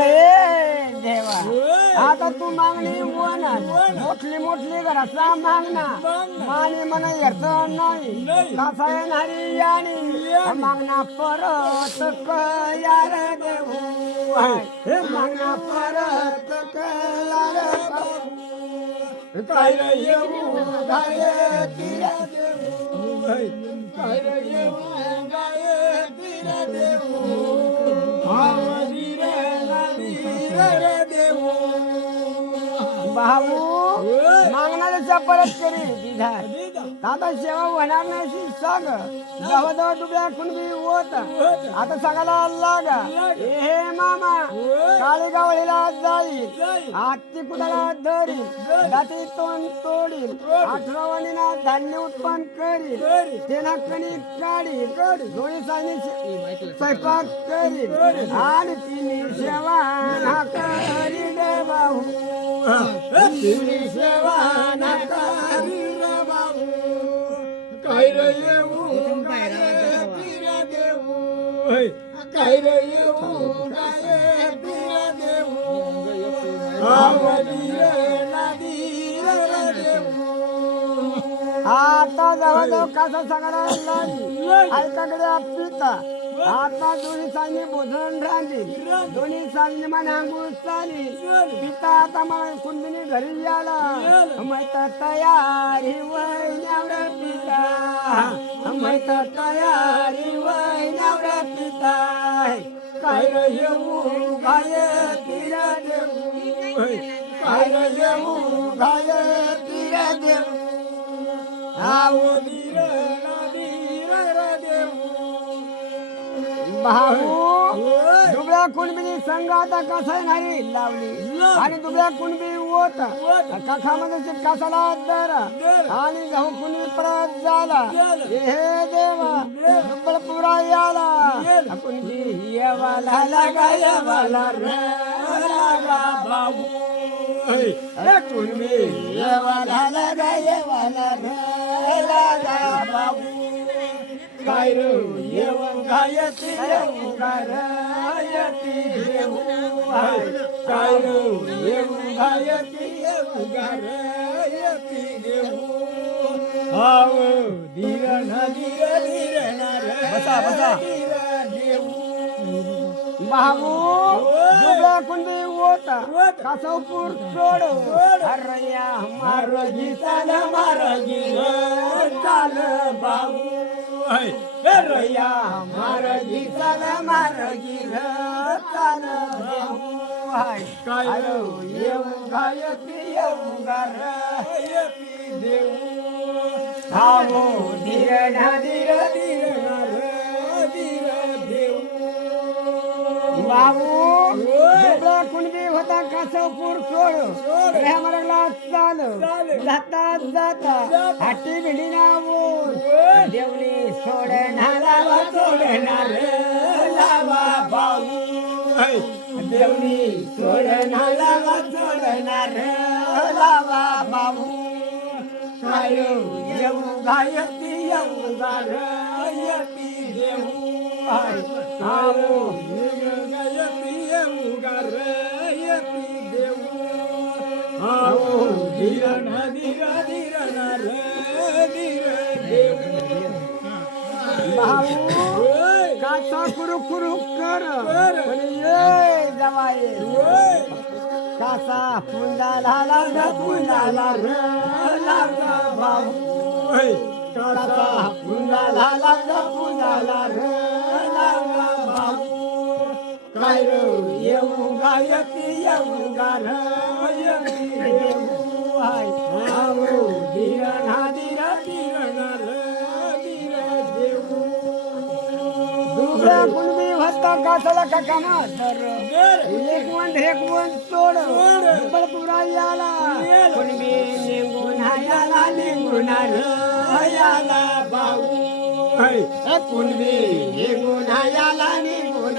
ए देवा आता तू मागणी होणार मोठली मोठली घराचा मागणा माने मन येत नाही कसा येणारी यानी मागणा परत कयार देऊ हे मागणा परत कयार काय रे येऊ काय तिला देऊ काय रे येऊ काय तिला देऊ भाऊ मागणाऱ्याच्या परत करी दिधा आता सेवा होणार नाही अशी सांग. जवळ जवळ डुब्या कुणबी होत. आता सांगायला लागा. हे मामा. काळी गावळीला जाईल. आत्ती कुणाला धरी दाती तोंड तोडील आठरावानी ना धान्य उत्पन्न करील तेना कणिक काढील दोन्ही सानी स्वयंपाक करील आणि तिन्ही सेवा ना करी रे भाऊ सेवा ना रे भाऊ काय रे येऊ काय देऊ काय रे येऊ काय देऊ आवडी रे रे देऊ आता जवळ कसं सांगायला ऐकाकडे पिता आता दोन्ही चांगली बोधन राहिली. दोन्ही चांगली मान आंघोळ चाली. पिता आता मला कुंदिनी घरी आला. मैत तयारी वैन्यावर पिता. मैत तयारी वैन्यावर पिता. काय येऊ गाय तिला देऊ? काय येऊ गाय तिला देऊ? आहो धीर भाऊ दुबळ्या कुणबी संघ आता कसा नाही लावली आणि दुबळ्या कुणबी होत कथामध्ये कसाला दर. आणि गहू कुणी परत झाला हे देवा दुबळ पुरा याला. कुणबी येवाला लागा येवाला रे. लागा भाऊ कुणबी येवाला लागा येवाला काय रे येऊन गायती येऊन गायती येऊ गायती धीर बसा बसा. बाबू दुबळा कुंडी होता कासवपूर सोड अरया मारोजी चाल मारोजी चाल बाबू. रया मारोजी चाल मारोजी चाल काय येऊ गायती येऊ गायती देऊ हावो धीर ना धीर धीर ना रे धीर देऊ बाबू दुबळा कुणबी होता कासवपूर सोड रेहमरला चाल जाता जाता हाटी भिडी नावून देवली सोडणारा सोडणार लावा भाऊ देवली सोडणारा सोडणार लावा भाऊ काय येऊ गायती येऊ गायती देऊ आलो गायती येऊ गायती देऊ आओ धीर धीर धीर देऊ भाऊ काचा कुरु कुरु कर पण ये काचा पुंडाला लावला पुंडाला र लावला भाऊ काचा पुंडाला लावला पुंडाला र? रे येऊ गायती येऊ गायती देऊ हाय आओ धीर ना धीर धीर ना रे धीर देऊ दुसऱ्या कुणबी होता कासाला का कामा तर एक वन एक वन सोड बळपुरा याला कुणबी निघून याला निघून याला भाऊ कुणबी निघून याला निघून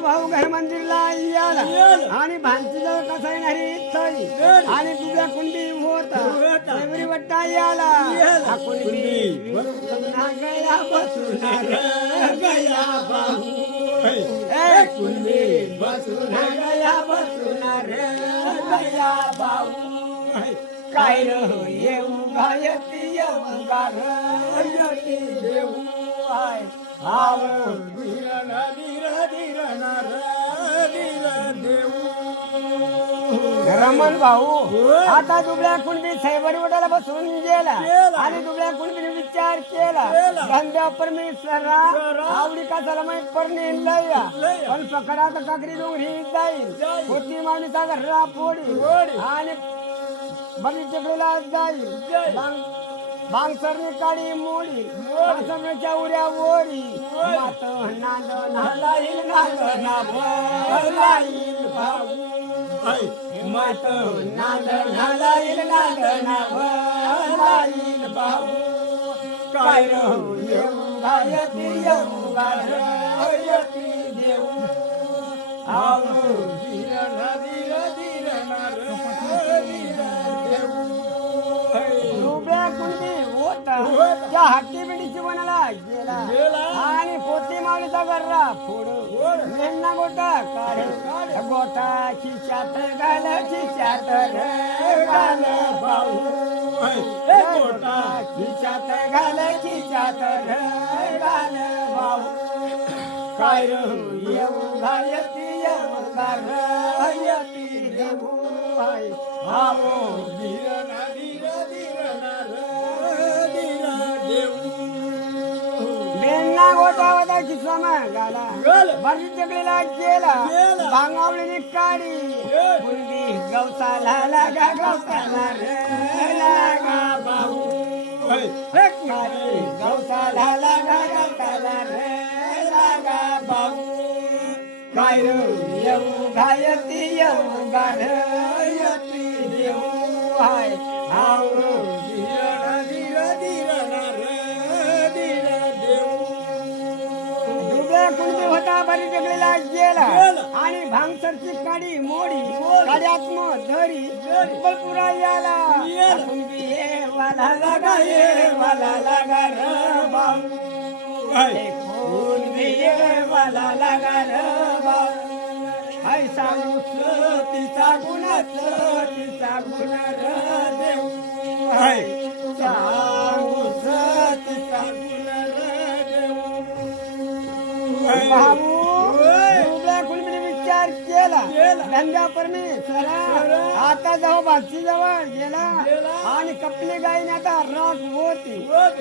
भाऊ घर मंदिरला याला याला. आणि भांची जवळ कसा येणारी थळी थळी. आणि तुझ्या कुंडी होता होता. एवरी वट्टा याला याला. हा कुंडी कुंडी. बसुना गया बसुना रे गया भाऊ ए, ए कुंडी बसुना गया बसुना रे गया भाऊ काय र येऊ गायती रमण भाऊ आता दुबळ्या कुंडी सैबरी वडाला बसून गेला. आणि दुबळ्या कुंडीने विचार केला. धंद्या परमेश्वरा सरा. आवडी का झाला माहीत परने लया. पण पकडा तर काकरी डोंगरी जाईल. होती माणूस आता रा फोडी फोडी. आणि चकडीला जाईल बांगसरनी काळी मोडी कासमच्या उऱ्या ओरी. मात नांद नालाईल नांद नालाईल भाऊ. मात नांद नालाईल नांद नालाईल भाऊ. काय रो? येऊ गायती येऊ गायती देऊ. आव दुबळ्या कुंडी होता होता. त्या हट्टी बिडीची मनाला गेला. आणि पोती माऊलीचा गर्रा फोड. मेन्ना गोटा काढ. गोटा खिशात घाल खिशात घाल भाऊ हे गोटा खिशात घाल खिशात रे घाल भाऊ काय रे येऊ घायती येऊ घायती देऊ हाय आवो मेन्ना गोटा होता खिसा गाला गाला. बरी जगलेला गेला गेला. भांगावळीने काढी ए. मुलगी गवसाला लागा गवसाला रे लागा भाऊ हे काढी गवसाला लागा गवसाला रे लागा भाऊ काय बरी जगलेला गेला. आणि भांगसरची काडी मोडी मोडी. काड्यात मग धरी. बलपुरा याला याला. कुंडी ये वाला लागा ये वाला लागा र भाऊ कुंडी ये वाला लागा र भाऊ हाय सांगू तिचा गुण तिचा गुण र तिचा गुण कुणबीने विचार केला. धंद्या परमेश्वरा सरा. आता जाऊ भाची जवळ गेला. आणि कपली गायने आता राख होती.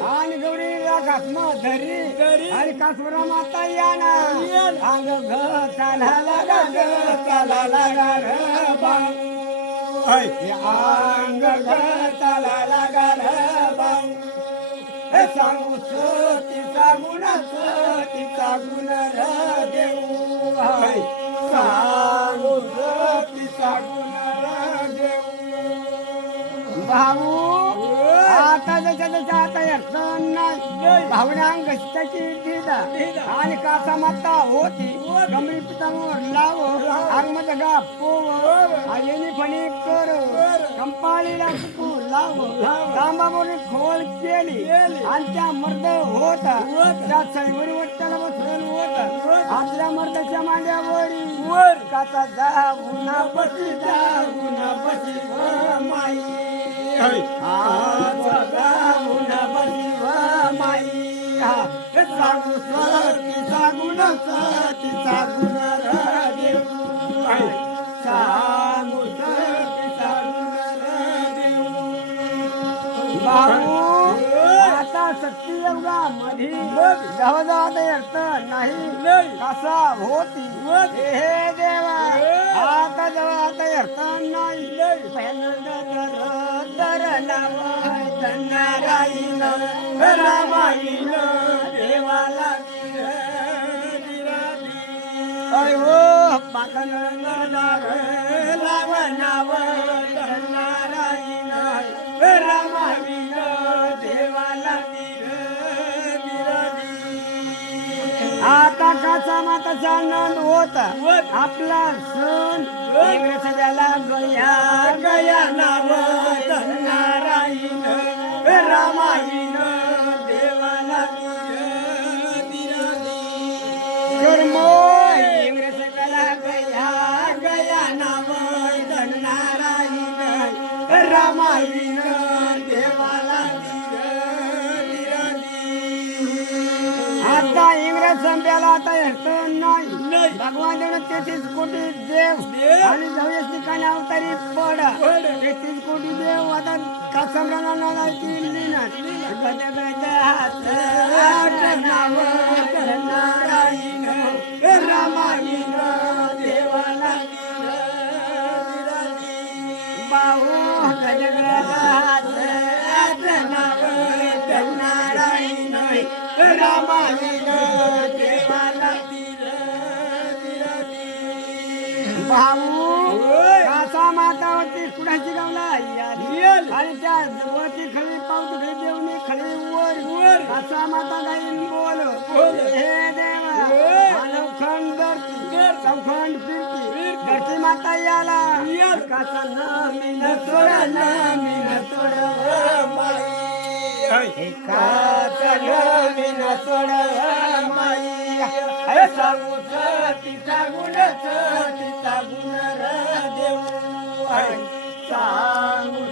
आणि गौरी राख हातमा धरी. आणि कासुरा माता याना. अंग घ चाला लागा ग चाला लागा र बाऊ हे अंग घ चाला लागा र बाऊ हे सांगू तिचा गुण तिचा गुण र देऊ हाय. सांगू तिचा गुण र देऊ भाऊ आता जशा जशा आता अर्थ नाही. भावनांग गष्टाची दिदा आणि माता होती. कमरी पितामोर लाव. आगमत गा पोव. आयनी फणी कर. कंपाळीला सुकू. मोरी खोल केली. आणि त्या मर्द होता. त्या सैवरी वट्टाला बसवून होता. आपल्या मर्दाच्या मांड्यावरी काचा जा उन्हा बसी जा उन्हा बसी व माई. माई. हा. गुण तिचा गुण देऊ शक्ती एवढा मधी जवळजवळ अर्थ नाही. कसा होती हे देवा आता जवळ अर्थ नाही. नाव नारायण रामायण देवाला अय हो. पाकन लाव नाव देवाला आता काचा माताचा आनंद होता. आपला सण होत. इंग्रज ज्याला गया गया संपल्याला आता येतो नाही नाही. भगवान देव तेहतीस कोटी देव. आणि जाऊयाच ठिकाणी अवतारी पड. तेहतीस कोटी देव आता कासमराला नावाची लिहिणार गज कासा माता गाईन बोल. हे देवा. मानवखंड. चौखंड फिरती. धरती माता याला. कासा नामी न सोड नामी न सोड काचन सोड माई अरे सांगू तिचा गुण तिचा गुण र देऊ सांगू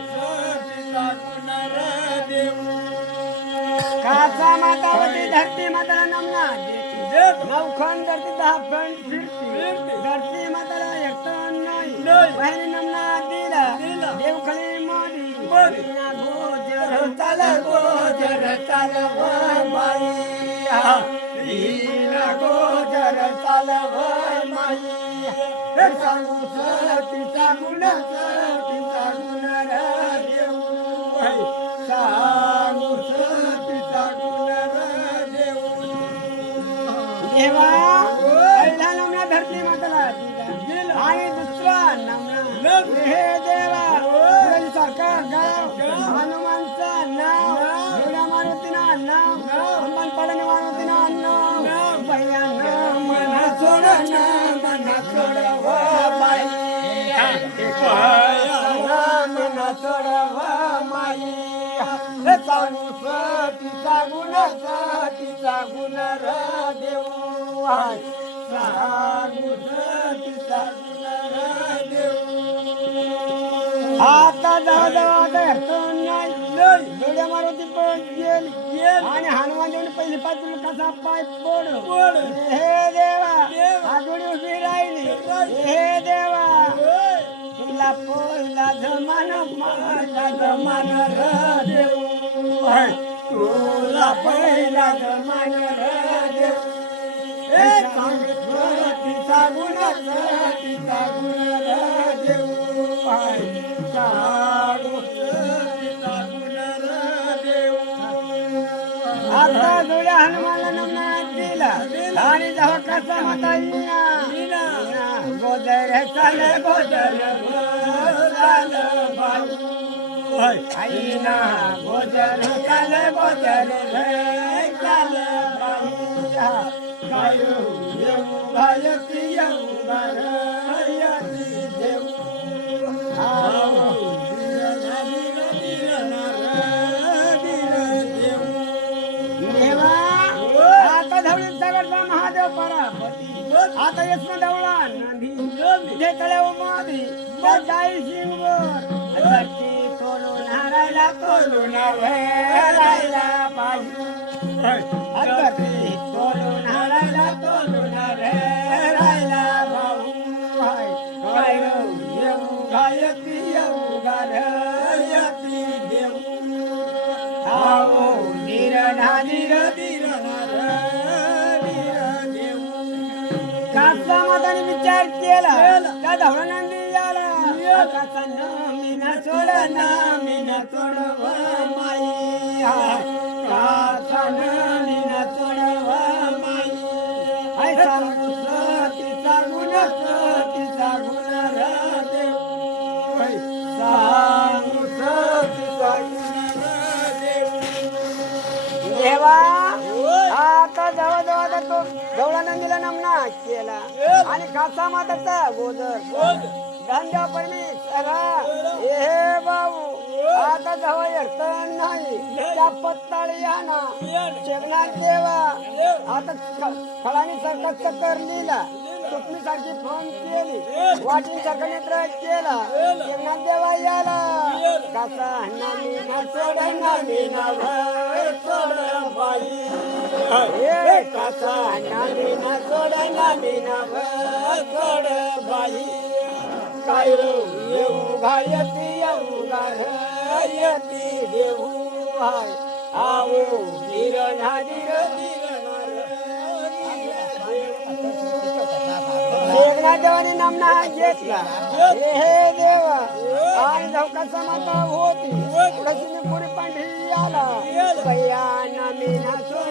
कासा माता होती धरती माताला नमना देती देत धरती दहा खंड धरती माताला एक नाही नाही. बहिणी नमना दिला दिला. देवखळी मोदी मोदी. ना गोजर चाल गोजर चाल माई हीन गोजर चाल माई हे देवा. पहिला नमना धरती माताला. आणि दुसरा नमना. हे देवा. होय. सारखा गाव. गाव. हनुमानचं नाव. नाव. दुर्गा मारुतीनं नाव. हनुमान पडणे मारुतीनं नाव. नाव. मना सोड ना मना सोड व बाई मना सोड व माई. हे सांगू गुण तिचा गुण सांगू तिचा गुण र देऊ आता जवळ जवळ आता मारुती पण गेली गेली. आणि हनुमान देऊन पहिली पासून कसा पाय पड पड. हे देवा देवा. आजोडी उभी राहिली. हे देवा. तुला पहिला जमान माझा जमान र देऊ तुला पहिला जमान र तिचा गुण तिचा गुण देऊ. गुण देऊ आता हनुमानला दिला. आणि जेव्हा कसा येईना गोदर चाल गोदर. चाल बाई आईना गोदर चाल गोदर. रे चाल बाई आता धवळीत सगळचा महादेव परापती आता यशमा धवळा नंदी जे तळे मादी त्या जाई शिंगोर धरती तोलून हारायला तोलून राहिला पाहिजे धीर माताने विचार केला केला. त्या धवळा नंदी काचा नामी ना सोड नामी ना सोडव माई काचा नामी गवळा नंदीला आणि कासा माताचा गोदर. धंद्या परमेश्वरा हे भाऊ आता जवळ अडचण नाही. त्या पत्ताळी आणा शेगनाथ देवा. आता फळानी सरकार चक्कर लिहिला. तुकमी सारखी फोन केली. वाटी सारखा नेत्र केला. शेगनाथ देवा याला. ना सोड ना भय सोड बाई हे कासा नामी ना सोड नामी ना भय सोड बाई काय रो येऊ घायती येऊ घायती देऊ हाय. आवो धीर धीर एकनाथ देवाने नामना घेतला. हे हे देवा आणि धोका समाता होती. पुरी पांढरी आला. सोड नामीना वर सोड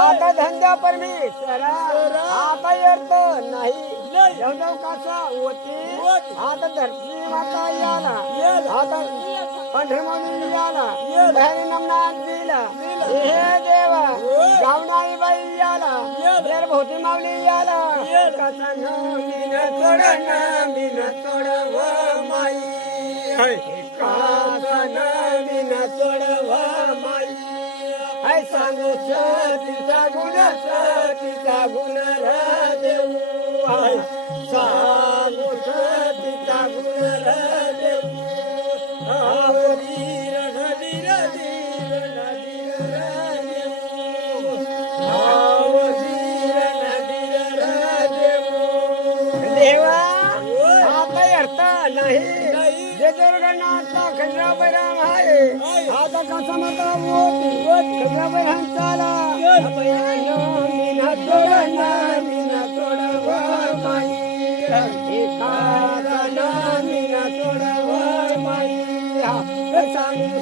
आता धंदा परमेश्वरा आता येत नाही. कासा होती? आता धरती माता याला. आता पंढरमणी याला. बहिणी नमना दिला. हे देवा गावनाई बाई याला. देर भोवती मावली याला. कसा मीन मीन माई. कासा मीन सांगू सतीचा गुण सतीचा गुण देऊ सांगू सतीचा गुण देऊ आओ धीर धीर धीर धीर र देऊ आओ धीर धीर र देऊ देवा आता अर्थ नाही. जे दुर्गनाथा खंडा बैराम आहे आता कसा माता मोती खंडा बैराम चाला. मीना तोडना मीना तोडवा माई. मीना तोडवा माई. सांगू.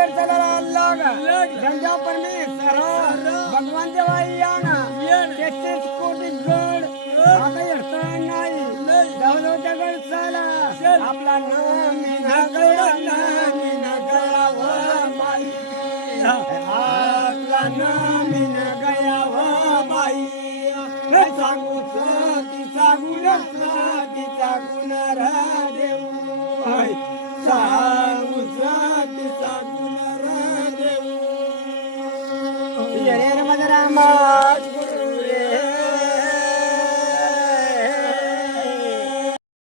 गोदर चला लागा. गंजा परमेश्वर भगवान देवा याना तेहतीस कोटी गड. आता अडचण नाही. त्या गड चला. आपला नामीना गळा नामीना गळा वा माई. आपला नामीना गळा वा माई. सांगू सतीचा गुण सतीचा गुण रा 고마워.